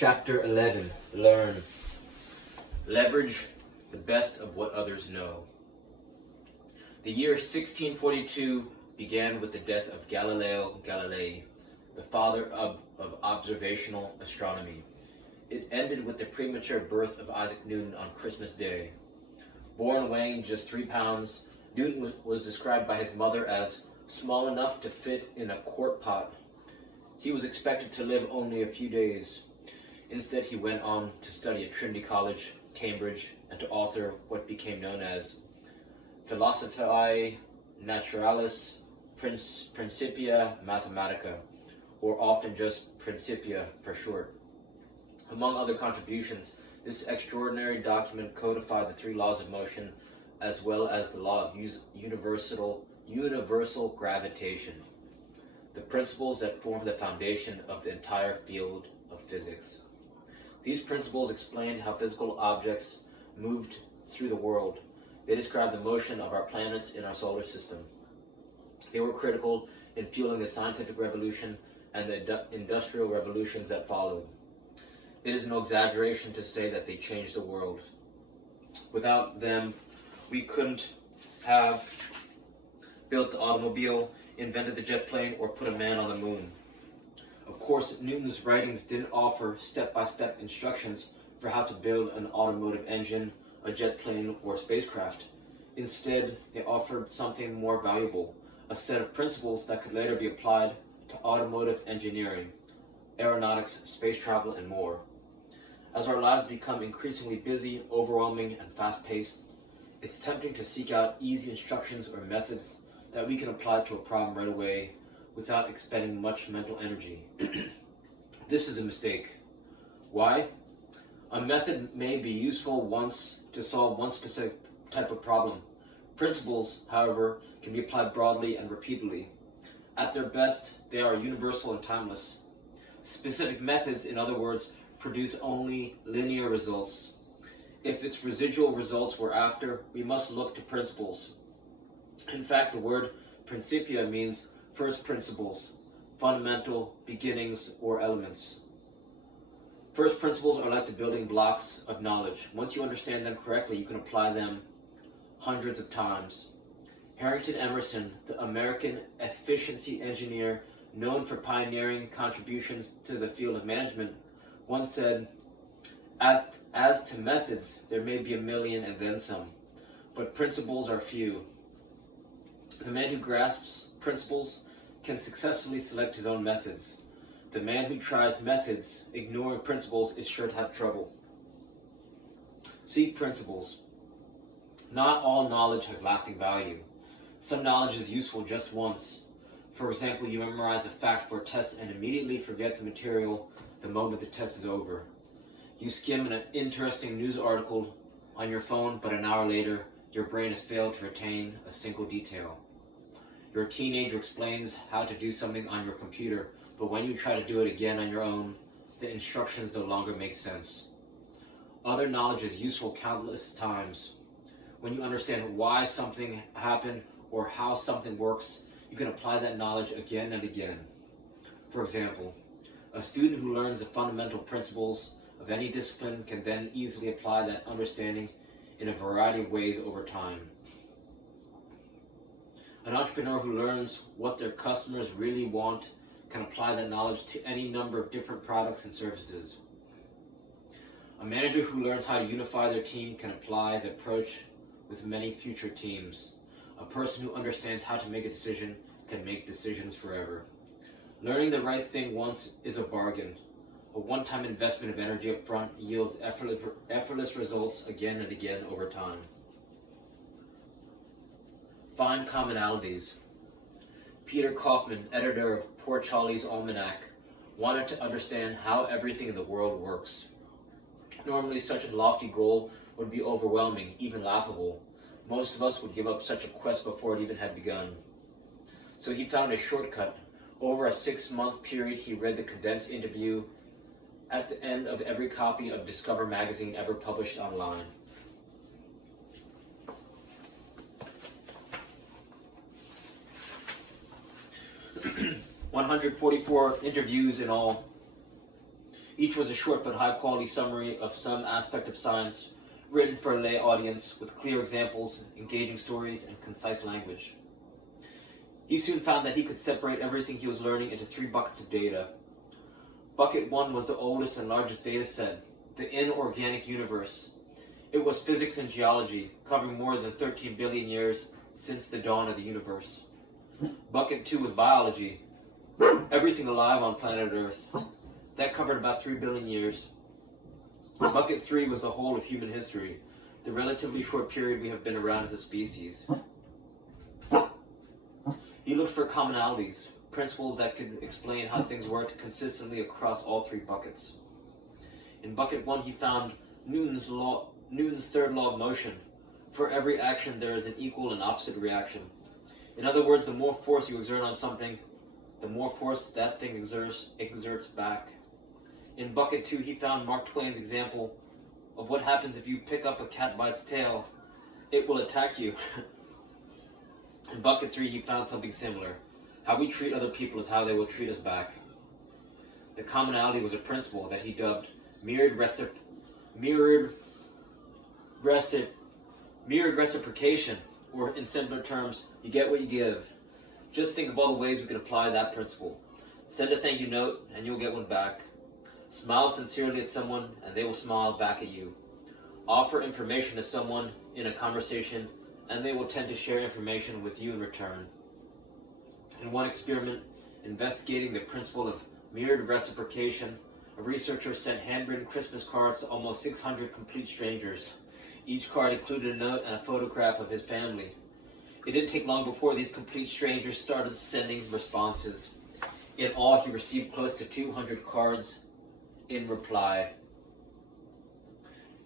Chapter 11. Learn. Leverage the best of what others know. The year 1642 began with the death of Galileo Galilei, the father of observational astronomy. It ended with the premature birth of Isaac Newton on Christmas Day. Born weighing just 3 pounds, Newton was described by his mother as small enough to fit in a quart pot. He was expected to live only a few days. Instead, he went on to study at Trinity College, Cambridge, and to author what became known as Philosophiae Naturalis Principia Mathematica, or often just Principia for short. Among other contributions, this extraordinary document codified the 3 laws of motion, as well as the law of universal gravitation, the principles that form the foundation of the entire field of physics. These principles explained how physical objects moved through the world. They described the motion of our planets in our solar system. They were critical in fueling the scientific revolution and the industrial revolutions that followed. It is no exaggeration to say that they changed the world. Without them, we couldn't have built the automobile, invented the jet plane, or put a man on the moon. Of course, Newton's writings didn't offer step-by-step instructions for how to build an automotive engine, a jet plane, or spacecraft. Instead, they offered something more valuable, a set of principles that could later be applied to automotive engineering, aeronautics, space travel, and more. As our lives become increasingly busy, overwhelming, and fast-paced, it's tempting to seek out easy instructions or methods that we can apply to a problem right away without expending much mental energy. This is a mistake. Why? A method may be useful once to solve one specific type of problem. Principles, however, can be applied broadly and repeatedly. At their best, they are universal and timeless. Specific methods, in other words, produce only linear results. If it's residual results we're after, we must look to principles. In fact, the word principia means first principles, fundamental, beginnings, or elements. First principles are like the building blocks of knowledge. Once you understand them correctly, you can apply them hundreds of times. Harrington Emerson, the American efficiency engineer known for pioneering contributions to the field of management, once said, "As to methods, there may be a million and then some, but principles are few." The man who grasps principles can successfully select his own methods. The man who tries methods, ignoring principles, is sure to have trouble. Seek principles. Not all knowledge has lasting value. Some knowledge is useful just once. For example, you memorize a fact for a test and immediately forget the material the moment the test is over. You skim an interesting news article on your phone, but an hour later, your brain has failed to retain a single detail. Your teenager explains how to do something on your computer, but when you try to do it again on your own, the instructions no longer make sense. Other knowledge is useful countless times. When you understand why something happened or how something works, you can apply that knowledge again and again. For example, a student who learns the fundamental principles of any discipline can then easily apply that understanding in a variety of ways over time. An entrepreneur who learns what their customers really want can apply that knowledge to any number of different products and services. A manager who learns how to unify their team can apply the approach with many future teams. A person who understands how to make a decision can make decisions forever. Learning the right thing once is a bargain. A one-time investment of energy up front yields effortless results again and again over time. Find commonalities. Peter Kaufman, editor of Poor Charlie's Almanac, wanted to understand how everything in the world works. Normally, such a lofty goal would be overwhelming, even laughable. Most of us would give up such a quest before it even had begun. So he found a shortcut. Over a 6-month period, he read the condensed interview at the end of every copy of Discover magazine ever published online. 144 interviews in all. Each was a short but high-quality summary of some aspect of science, written for a lay audience with clear examples, engaging stories, and concise language. He soon found that he could separate everything he was learning into 3 buckets of data. Bucket 1 was the oldest and largest data set, the inorganic universe. It was physics and geology, covering more than 13 billion years since the dawn of the universe. Bucket 2 was biology, everything alive on planet Earth. That covered about 3 billion years. Bucket 3 was the whole of human history, the relatively short period we have been around as a species. He looked for commonalities, principles that could explain how things worked consistently across all 3 buckets. In Bucket 1, he found Newton's third law of motion. For every action, there is an equal and opposite reaction. In other words, the more force you exert on something, the more force that thing exerts back. In Bucket 2, he found Mark Twain's example of what happens if you pick up a cat by its tail. It will attack you. In Bucket 3, he found something similar. How we treat other people is how they will treat us back. The commonality was a principle that he dubbed mirrored reciprocation, or in simpler terms, you get what you give. Just think of all the ways we could apply that principle. Send a thank you note and you'll get one back. Smile sincerely at someone and they will smile back at you. Offer information to someone in a conversation and they will tend to share information with you in return. In one experiment investigating the principle of mirrored reciprocation, a researcher sent handwritten Christmas cards to almost 600 complete strangers. Each card included a note and a photograph of his family. It didn't take long before these complete strangers started sending responses. In all, he received close to 200 cards in reply.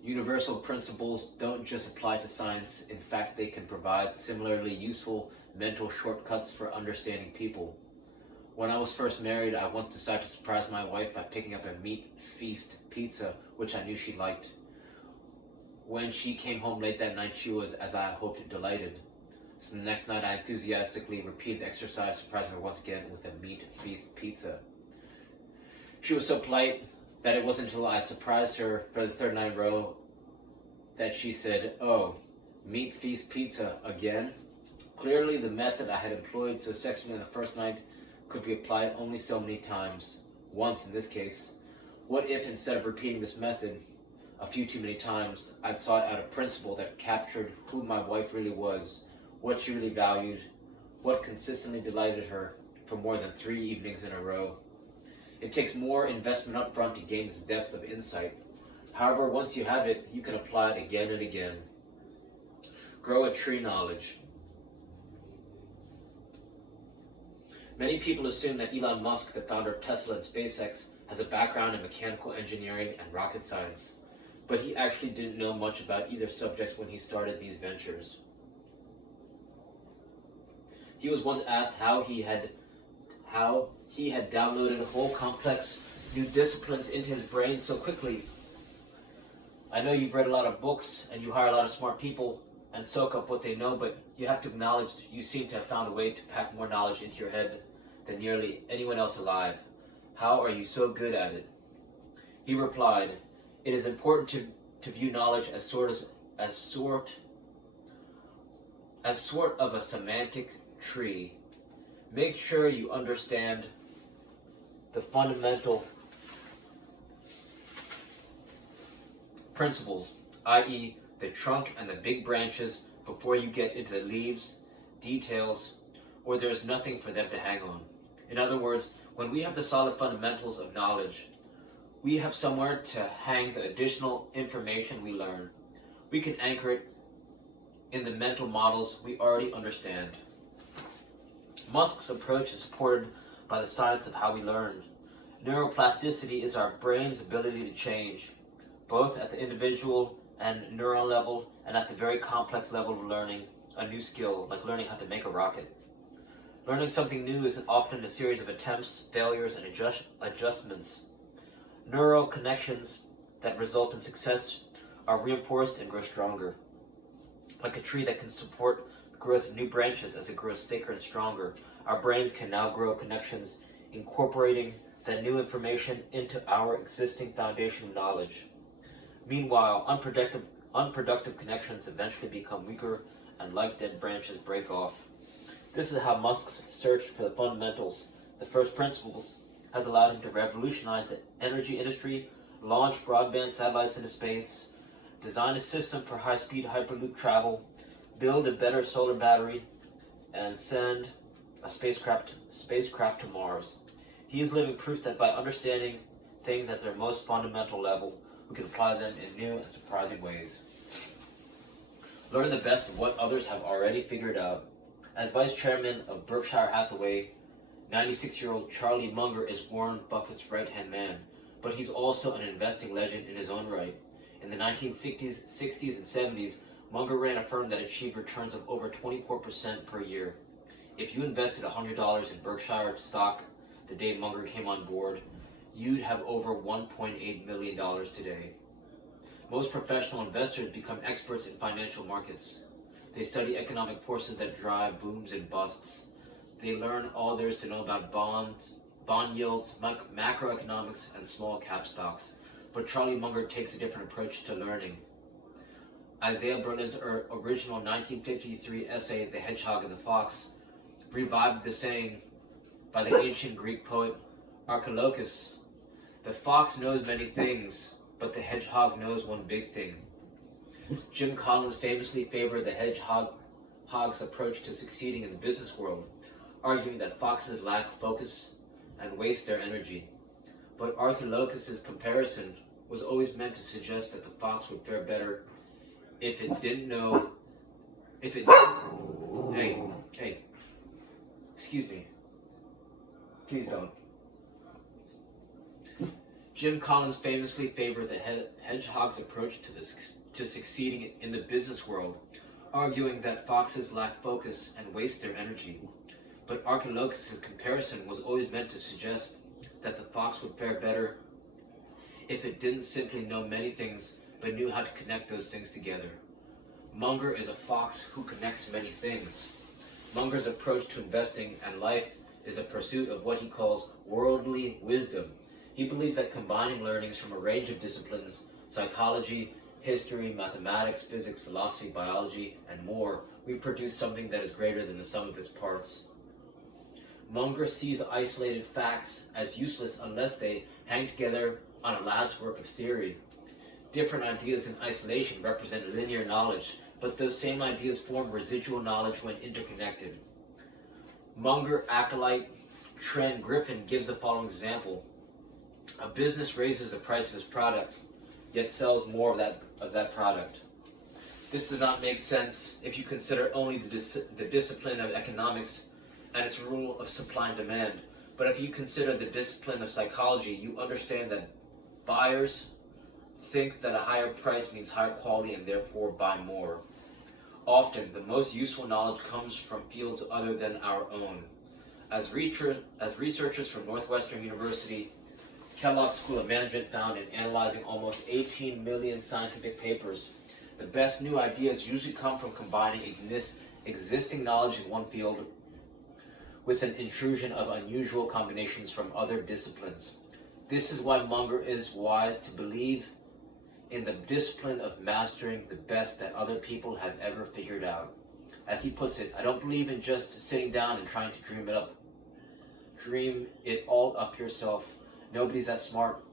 Universal principles don't just apply to science. In fact, they can provide similarly useful mental shortcuts for understanding people. When I was first married, I once decided to surprise my wife by picking up a meat feast pizza, which I knew she liked. When she came home late that night, she was, as I hoped, delighted. So the next night, I enthusiastically repeated the exercise, surprising her once again with a meat feast pizza. She was so polite that it wasn't until I surprised her for the 3rd night in a row that she said, "Oh, meat feast pizza again?" Clearly, the method I had employed so successfully on the first night could be applied only so many times, once in this case. What if, instead of repeating this method a few too many times, I'd sought out a principle that captured who my wife really was, what she really valued, what consistently delighted her for more than 3 evenings in a row? It takes more investment up front to gain this depth of insight. However, once you have it, you can apply it again and again. Grow a tree knowledge. Many people assume that Elon Musk, the founder of Tesla and SpaceX, has a background in mechanical engineering and rocket science, but he actually didn't know much about either subjects when he started these ventures. He was once asked how he had downloaded whole complex new disciplines into his brain so quickly. I know you've read a lot of books and you hire a lot of smart people and soak up what they know, but you have to acknowledge you seem to have found a way to pack more knowledge into your head than nearly anyone else alive. How are you so good at it? He replied, "It is important to view knowledge as sort of a semantic tree. Make sure you understand the fundamental principles, i.e. the trunk and the big branches, before you get into the leaves, details, or there's nothing for them to hang on." In other words, when we have the solid fundamentals of knowledge, we have somewhere to hang the additional information we learn. We can anchor it in the mental models we already understand. Musk's approach is supported by the science of how we learn. Neuroplasticity is our brain's ability to change, both at the individual and neural level and at the very complex level of learning a new skill, like learning how to make a rocket. Learning something new is often a series of attempts, failures, and adjustments. Neural connections that result in success are reinforced and grow stronger. Like a tree that can support the growth of new branches as it grows thicker and stronger, our brains can now grow connections incorporating than new information into our existing foundation of knowledge. Meanwhile, unproductive connections eventually become weaker and like dead branches break off. This is how Musk's search for the fundamentals, the first principles, has allowed him to revolutionize the energy industry, launch broadband satellites into space, design a system for high-speed hyperloop travel, build a better solar battery, and send a spacecraft to Mars. He is living proof that by understanding things at their most fundamental level, we can apply them in new and surprising ways. Learn the best of what others have already figured out. As vice chairman of Berkshire Hathaway, 96-year-old Charlie Munger is Warren Buffett's right-hand man, but he's also an investing legend in his own right. In the 1960s, 60s, and 70s, Munger ran a firm that achieved returns of over 24% per year. If you invested $100 in Berkshire stock the day Munger came on board, you'd have over $1.8 million today. Most professional investors become experts in financial markets. They study economic forces that drive booms and busts. They learn all there is to know about bonds, bond yields, macroeconomics, and small cap stocks. But Charlie Munger takes a different approach to learning. Isaiah Berlin's original 1953 essay, The Hedgehog and the Fox, revived the saying by the ancient Greek poet Archilochus, "The fox knows many things, but the hedgehog knows one big thing." Jim Collins famously favored the hedgehog's approach to succeeding in the business world, arguing that foxes lack focus and waste their energy. But Archilochus' comparison was always meant to suggest that the fox would fare better if it didn't know, Hey, excuse me. Please don't. Jim Collins famously favored the hedgehog's approach to succeeding in the business world, arguing that foxes lack focus and waste their energy. But Archilochus' comparison was always meant to suggest that the fox would fare better if it didn't simply know many things, but knew how to connect those things together. Munger is a fox who connects many things. Munger's approach to investing and life is a pursuit of what he calls worldly wisdom. He believes that combining learnings from a range of disciplines, psychology, history, mathematics, physics, philosophy, biology, and more, we produce something that is greater than the sum of its parts. Munger sees isolated facts as useless unless they hang together on a last work of theory. Different ideas in isolation represent linear knowledge, but those same ideas form residual knowledge when interconnected. Munger acolyte Trent Griffin gives the following example. A business raises the price of its product, yet sells more of that product. This does not make sense if you consider only the discipline of economics and its rule of supply and demand. But if you consider the discipline of psychology, you understand that buyers think that a higher price means higher quality and therefore buy more. Often, the most useful knowledge comes from fields other than our own. As researchers from Northwestern University, Kellogg School of Management found in analyzing almost 18 million scientific papers, the best new ideas usually come from combining existing knowledge in one field with an intrusion of unusual combinations from other disciplines. This is why Munger is wise to believe in the discipline of mastering the best that other people have ever figured out. As he puts it, I don't believe in just sitting down and trying to dream it all up yourself. Nobody's that smart.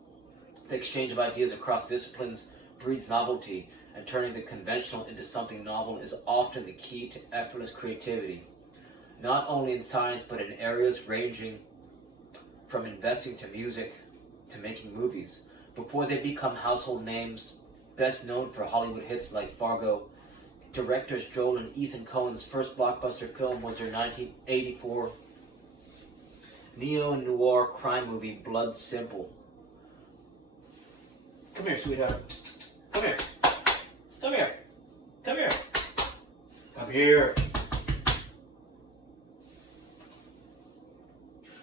The exchange of ideas across disciplines breeds novelty, and turning the conventional into something novel is often the key to effortless creativity. Not only in science, but in areas ranging from investing to music to making movies. Before they become household names, best known for Hollywood hits like Fargo, directors Joel and Ethan Coen's first blockbuster film was their 1984 neo-noir crime movie, Blood Simple. Come here, sweetheart. Come here. Come here. Come here. Come here.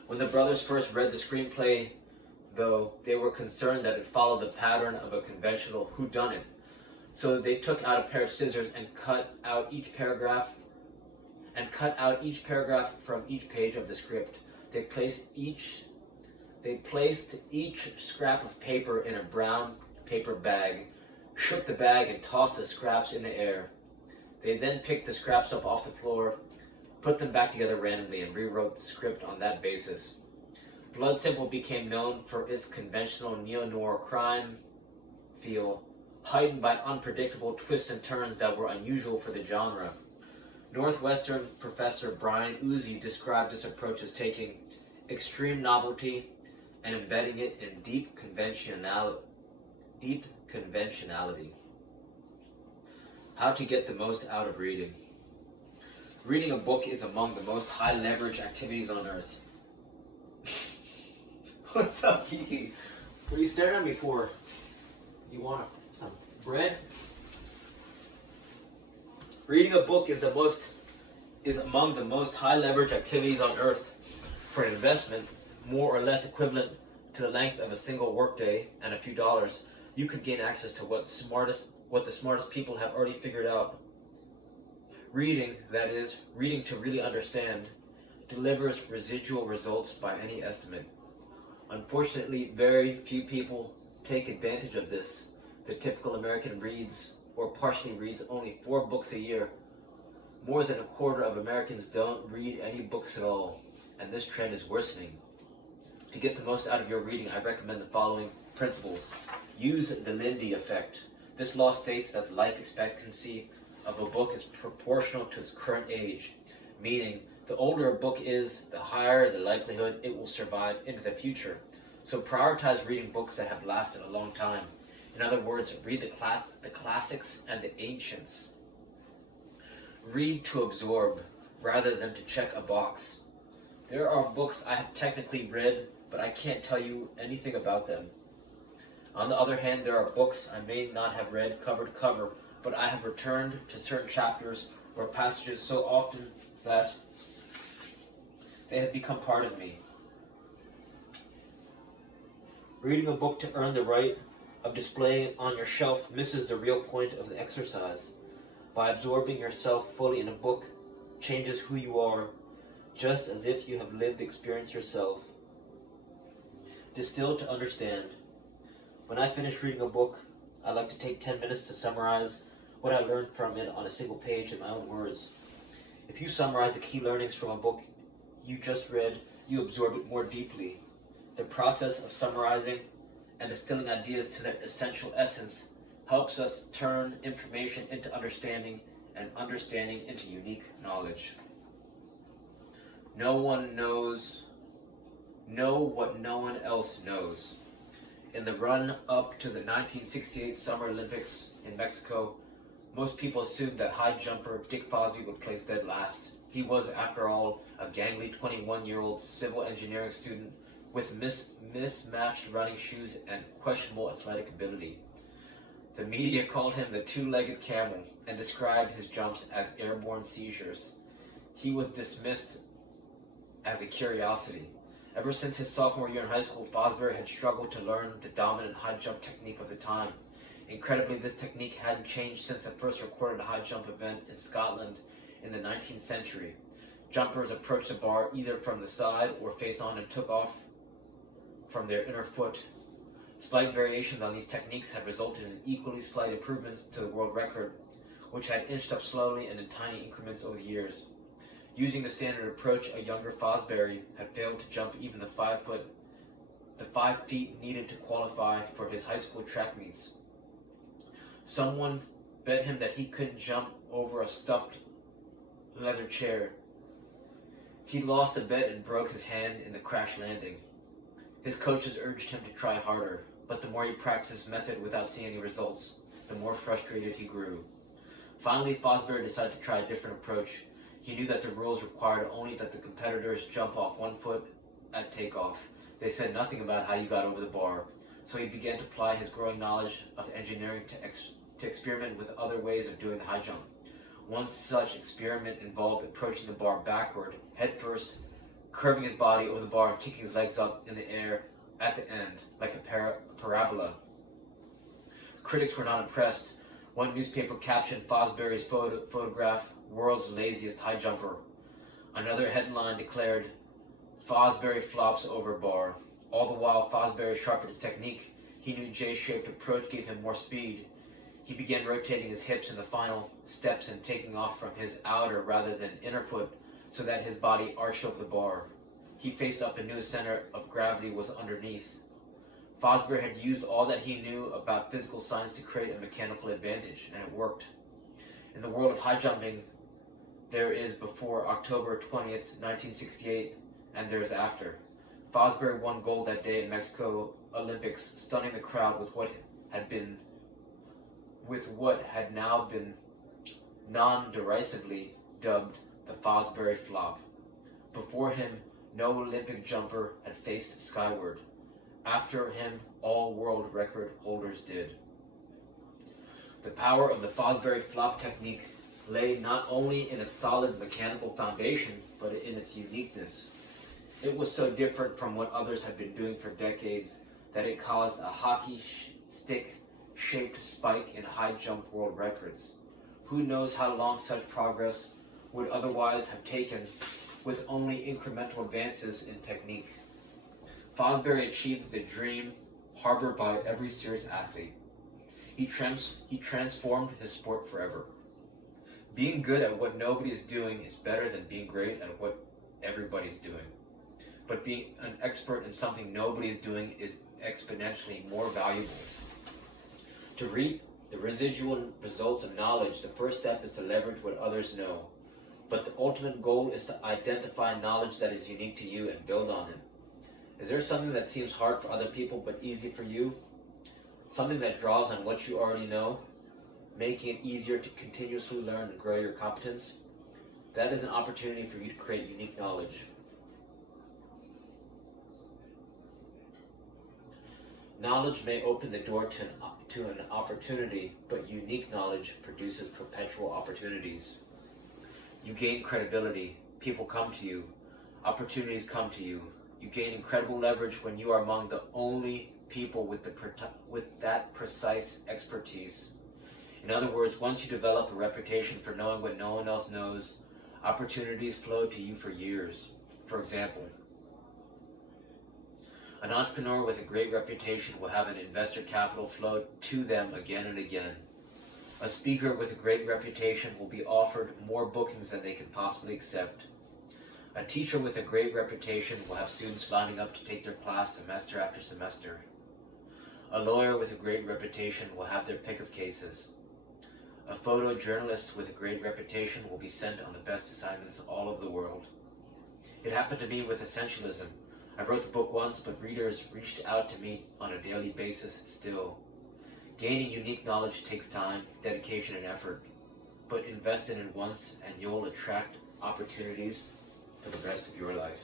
When the brothers first read the screenplay, though, they were concerned that it followed the pattern of a conventional whodunit. So they took out a pair of scissors and cut out each paragraph from each page of the script. They placed each They placed each scrap of paper in a brown paper bag, shook the bag, and tossed the scraps in the air. They then picked the scraps up off the floor, put them back together randomly, and rewrote the script on that basis. Blood Simple became known for its conventional neo-noir crime feel, heightened by unpredictable twists and turns that were unusual for the genre. Northwestern professor Brian Uzi described this approach as taking extreme novelty and embedding it in deep conventionality. How to get the most out of reading. Reading a book is among the most high leverage activities on earth. What's up, Kiki? What are you staring at me for? You want some bread? Reading a book is among the most high leverage activities on earth. For an investment more or less equivalent to the length of a single workday and a few dollars, you could gain access to what the smartest people have already figured out. Reading, that is, reading to really understand, delivers residual results by any estimate. Unfortunately, very few people take advantage of this. The typical American reads, or partially reads, only 4 books a year. More than a quarter of Americans don't read any books at all, and this trend is worsening. To get the most out of your reading, I recommend the following principles. Use the Lindy effect. This law states that the life expectancy of a book is proportional to its current age, meaning the older a book is, the higher the likelihood it will survive into the future. So prioritize reading books that have lasted a long time. In other words, read the classics and the ancients. Read to absorb rather than to check a box. There are books I have technically read, but I can't tell you anything about them. On the other hand, there are books I may not have read cover to cover, but I have returned to certain chapters or passages so often that they have become part of me. Reading a book to earn the right of displaying it on your shelf misses the real point of the exercise. By absorbing yourself fully in a book changes who you are, just as if you have lived the experience yourself. Distill to understand. When I finish reading a book, I like to take 10 minutes to summarize what I learned from it on a single page in my own words. If you summarize the key learnings from a book you just read, you absorb it more deeply. The process of summarizing and distilling ideas to their essential essence helps us turn information into understanding and understanding into unique knowledge. Know what no one else knows. In the run-up to the 1968 Summer Olympics in Mexico, most people assumed that high jumper Dick Fosbury would place dead last. He was, after all, a gangly 21-year-old civil engineering student with mismatched running shoes and questionable athletic ability. The media called him the two-legged camel and described his jumps as airborne seizures. He was dismissed as a curiosity. Ever since his sophomore year in high school, Fosbury had struggled to learn the dominant high jump technique of the time. Incredibly, this technique hadn't changed since the first recorded high jump event in Scotland in the 19th century. Jumpers approached the bar either from the side or face on and took off from their inner foot. Slight variations on these techniques have resulted in equally slight improvements to the world record, which had inched up slowly and in tiny increments over the years. Using the standard approach, a younger Fosbury had failed to jump even the 5 feet needed to qualify for his high school track meets. Someone bet him that he couldn't jump over a stuffed leather chair. He lost the bet and broke his hand in the crash landing. His coaches urged him to try harder, but the more he practiced his method without seeing any results, the more frustrated he grew. Finally, Fosbury decided to try a different approach. He knew that the rules required only that the competitors jump off 1 foot at takeoff. They said nothing about how you got over the bar, so he began to apply his growing knowledge of engineering to experiment with other ways of doing the high jump. One such experiment involved approaching the bar backward, head first, curving his body over the bar and kicking his legs up in the air at the end, like a parabola. Critics were not impressed. One newspaper captioned Fosbury's photograph, "World's Laziest High Jumper." Another headline declared, "Fosbury flops over bar." All the while Fosbury sharpened his technique, he knew J-shaped approach gave him more speed. He began rotating his hips in the final steps and taking off from his outer rather than inner foot so that his body arched over the bar. He faced up and knew his center of gravity was underneath. Fosbury had used all that he knew about physical science to create a mechanical advantage, and it worked. In the world of high jumping, there is before October 20th, 1968, and there is after. Fosbury won gold that day in Mexico Olympics, stunning the crowd with what had now been non-derisively dubbed the Fosbury flop. Before him, no Olympic jumper had faced skyward. After him, all world record holders did. The power of the Fosbury flop technique lay not only in its solid mechanical foundation, but in its uniqueness. It was so different from what others had been doing for decades that it caused a hockey stick-shaped spike in high jump world records. Who knows how long such progress would otherwise have taken with only incremental advances in technique. Fosbury achieved the dream harbored by every serious athlete. He transformed his sport forever. Being good at what nobody is doing is better than being great at what everybody's doing. But being an expert in something nobody is doing is exponentially more valuable. To reap the residual results of knowledge, the first step is to leverage what others know. But the ultimate goal is to identify knowledge that is unique to you and build on it. Is there something that seems hard for other people but easy for you? Something that draws on what you already know, making it easier to continuously learn and grow your competence? That is an opportunity for you to create unique knowledge. Knowledge may open the door to an opportunity, but unique knowledge produces perpetual opportunities. You gain credibility. People come to you. Opportunities come to you. You gain incredible leverage when you are among the only people with that precise expertise. In other words, once you develop a reputation for knowing what no one else knows, opportunities flow to you for years. For example, an entrepreneur with a great reputation will have an investor capital flow to them again and again. A speaker with a great reputation will be offered more bookings than they can possibly accept. A teacher with a great reputation will have students lining up to take their class semester after semester. A lawyer with a great reputation will have their pick of cases. A photojournalist with a great reputation will be sent on the best assignments all over the world. It happened to me with Essentialism. I wrote the book once, but readers reached out to me on a daily basis still. Gaining unique knowledge takes time, dedication, and effort, but invest in it once and you'll attract opportunities for the rest of your life.